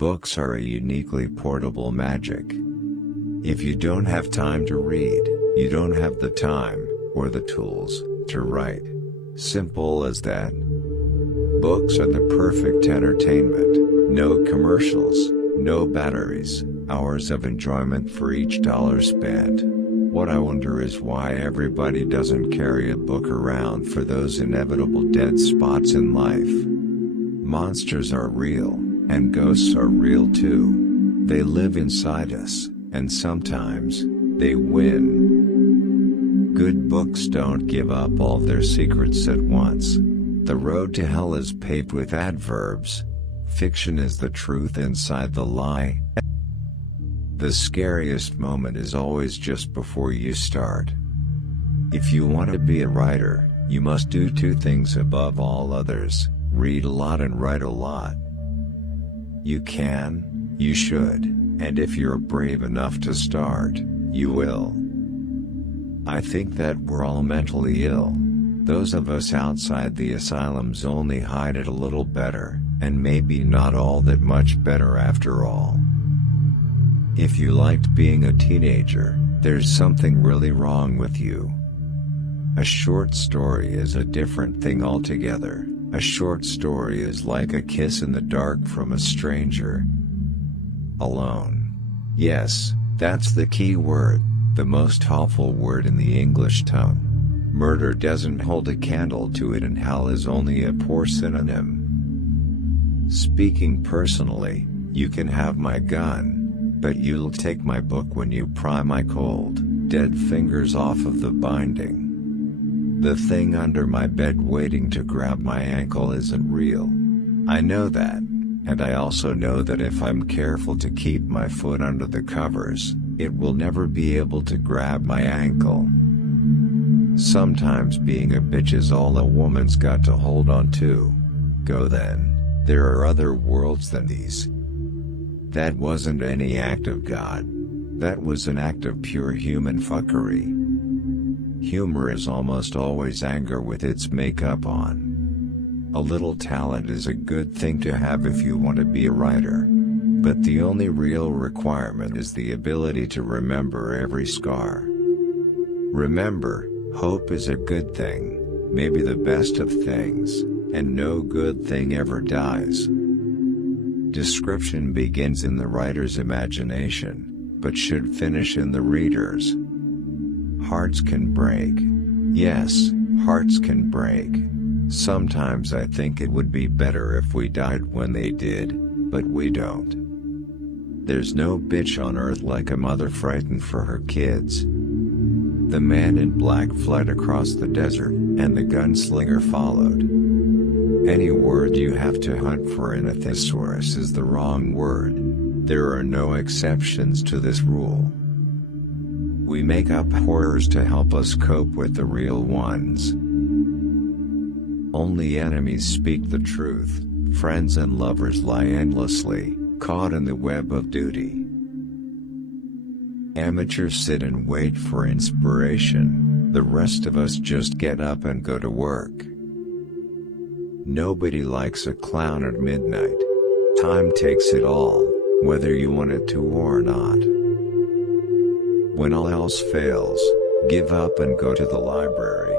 Books are a uniquely portable magic. If you don't have time to read, you don't have the time, or the tools, to write. Simple as that. Books are the perfect entertainment. No commercials, no batteries, hours of enjoyment for each dollar spent. What I wonder is why everybody doesn't carry a book around for those inevitable dead spots in life. Monsters are real, and ghosts are real too. They live inside us, and sometimes, they win. Good books don't give up all their secrets at once. The road to hell is paved with adverbs. Fiction is the truth inside the lie. The scariest moment is always just before you start. If you want to be a writer, you must do two things above all others: read a lot and write a lot. You can, you should, and if you're brave enough to start, you will. I think that we're all mentally ill. Those of us outside the asylums only hide it a little better, and maybe not all that much better after all. If you liked being a teenager, there's something really wrong with you. A short story is a different thing altogether. A short story is like a kiss in the dark from a stranger. Alone. Yes, that's the key word, the most awful word in the English tongue. Murder doesn't hold a candle to it, and hell is only a poor synonym. Speaking personally, you can have my gun, but you'll take my book when you pry my cold, dead fingers off of the binding. The thing under my bed waiting to grab my ankle isn't real. I know that, and I also know that if I'm careful to keep my foot under the covers, it will never be able to grab my ankle. Sometimes being a bitch is all a woman's got to hold on to. Go then, there are other worlds than these. That wasn't any act of God. That was an act of pure human fuckery. Humor is almost always anger with its makeup on. A little talent is a good thing to have if you want to be a writer. But the only real requirement is the ability to remember every scar. Remember, hope is a good thing, maybe the best of things, and no good thing ever dies. Description begins in the writer's imagination, but should finish in the reader's. Hearts can break. Yes, hearts can break. Sometimes I think it would be better if we died when they did, but we don't. There's no bitch on earth like a mother frightened for her kids. The man in black fled across the desert, and the gunslinger followed. Any word you have to hunt for in a thesaurus is the wrong word. There are no exceptions to this rule. We make up horrors to help us cope with the real ones. Only enemies speak the truth, friends and lovers lie endlessly, caught in the web of duty. Amateurs sit and wait for inspiration, the rest of us just get up and go to work. Nobody likes a clown at midnight. Time takes it all, whether you want it to or not. When all else fails, give up and go to the library.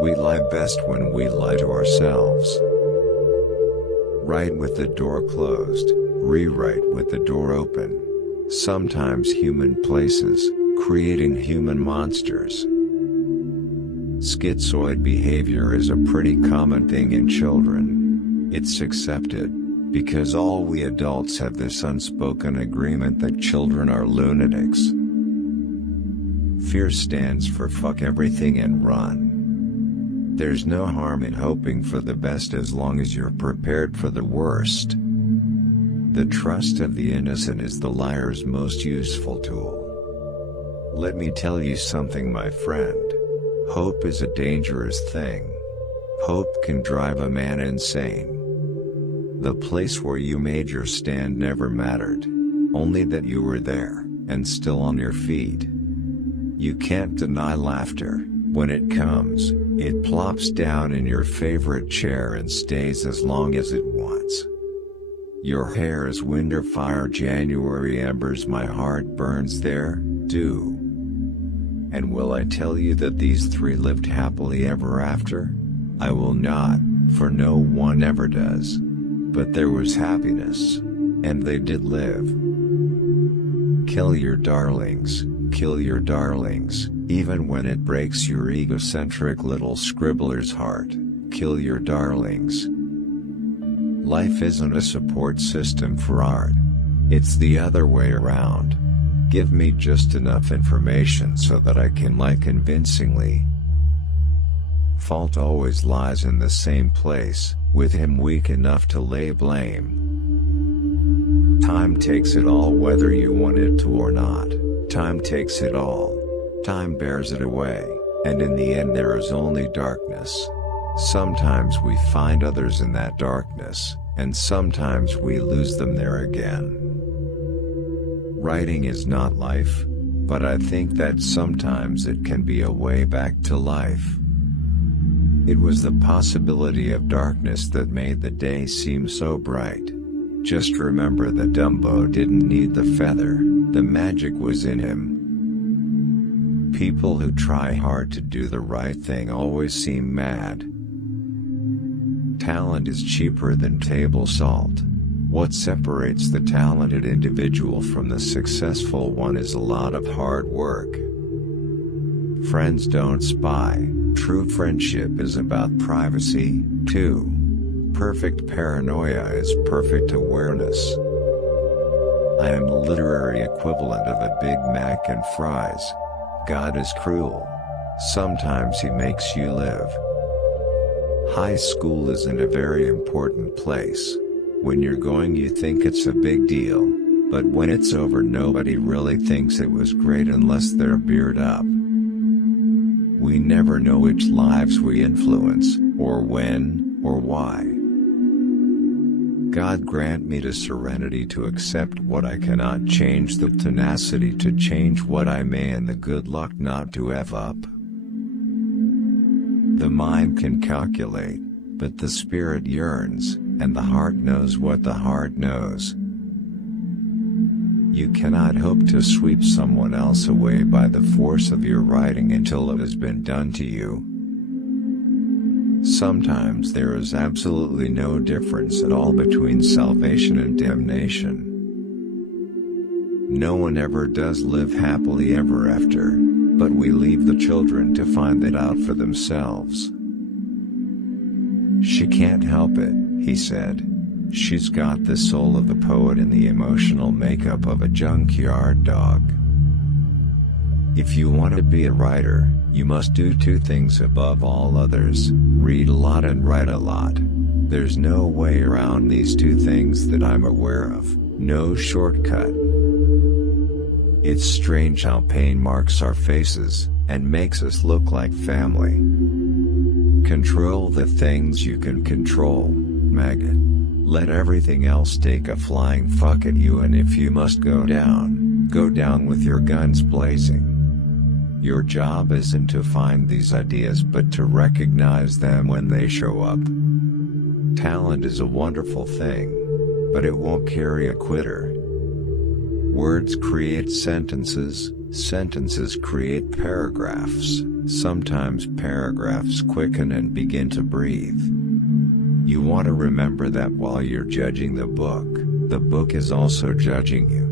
We lie best when we lie to ourselves. Write with the door closed, rewrite with the door open. Sometimes human places, creating human monsters. Schizoid behavior is a pretty common thing in children. It's accepted, because all we adults have this unspoken agreement that children are lunatics. Fear stands for fuck everything and run. There's no harm in hoping for the best as long as you're prepared for the worst. The trust of the innocent is the liar's most useful tool. Let me tell you something, my friend. Hope is a dangerous thing. Hope can drive a man insane. The place where you made your stand never mattered. Only that you were there, and still on your feet. You can't deny laughter. When it comes, it plops down in your favorite chair and stays as long as it wants. Your hair is winter fire, January embers, my heart burns there, do. And will I tell you that these three lived happily ever after? I will not, for no one ever does. But there was happiness, and they did live. Kill your darlings, even when it breaks your egocentric little scribbler's heart, kill your darlings. Life isn't a support system for art. It's the other way around. Give me just enough information so that I can lie convincingly. Fault always lies in the same place, with him weak enough to lay blame. Time takes it all whether you want it to or not. Time takes it all. Time bears it away, and in the end there is only darkness. Sometimes we find others in that darkness, and sometimes we lose them there again. Writing is not life, but I think that sometimes it can be a way back to life. It was the possibility of darkness that made the day seem so bright. Just remember that Dumbo didn't need the feather, the magic was in him. People who try hard to do the right thing always seem mad. Talent is cheaper than table salt. What separates the talented individual from the successful one is a lot of hard work. Friends don't spy. True friendship is about privacy, too. Perfect paranoia is perfect awareness. I am the literary equivalent of a Big Mac and fries. God is cruel. Sometimes he makes you live. High school isn't a very important place. When you're going you think it's a big deal, but when it's over nobody really thinks it was great unless they're beard up. We never know which lives we influence, or when, or why. God grant me the serenity to accept what I cannot change, the tenacity to change what I may, and the good luck not to F up. The mind can calculate, but the spirit yearns, and the heart knows what the heart knows. You cannot hope to sweep someone else away by the force of your writing until it has been done to you. Sometimes there is absolutely no difference at all between salvation and damnation. No one ever does live happily ever after, but we leave the children to find that out for themselves. She can't help it, he said. She's got the soul of a poet and the emotional makeup of a junkyard dog. If you want to be a writer, you must do two things above all others: read a lot and write a lot. There's no way around these two things that I'm aware of, no shortcut. It's strange how pain marks our faces, and makes us look like family. Control the things you can control, maggot. Let everything else take a flying fuck at you, and if you must go down with your guns blazing. Your job isn't to find these ideas but to recognize them when they show up. Talent is a wonderful thing, but it won't carry a quitter. Words create sentences, sentences create paragraphs, sometimes paragraphs quicken and begin to breathe. You want to remember that while you're judging the book is also judging you.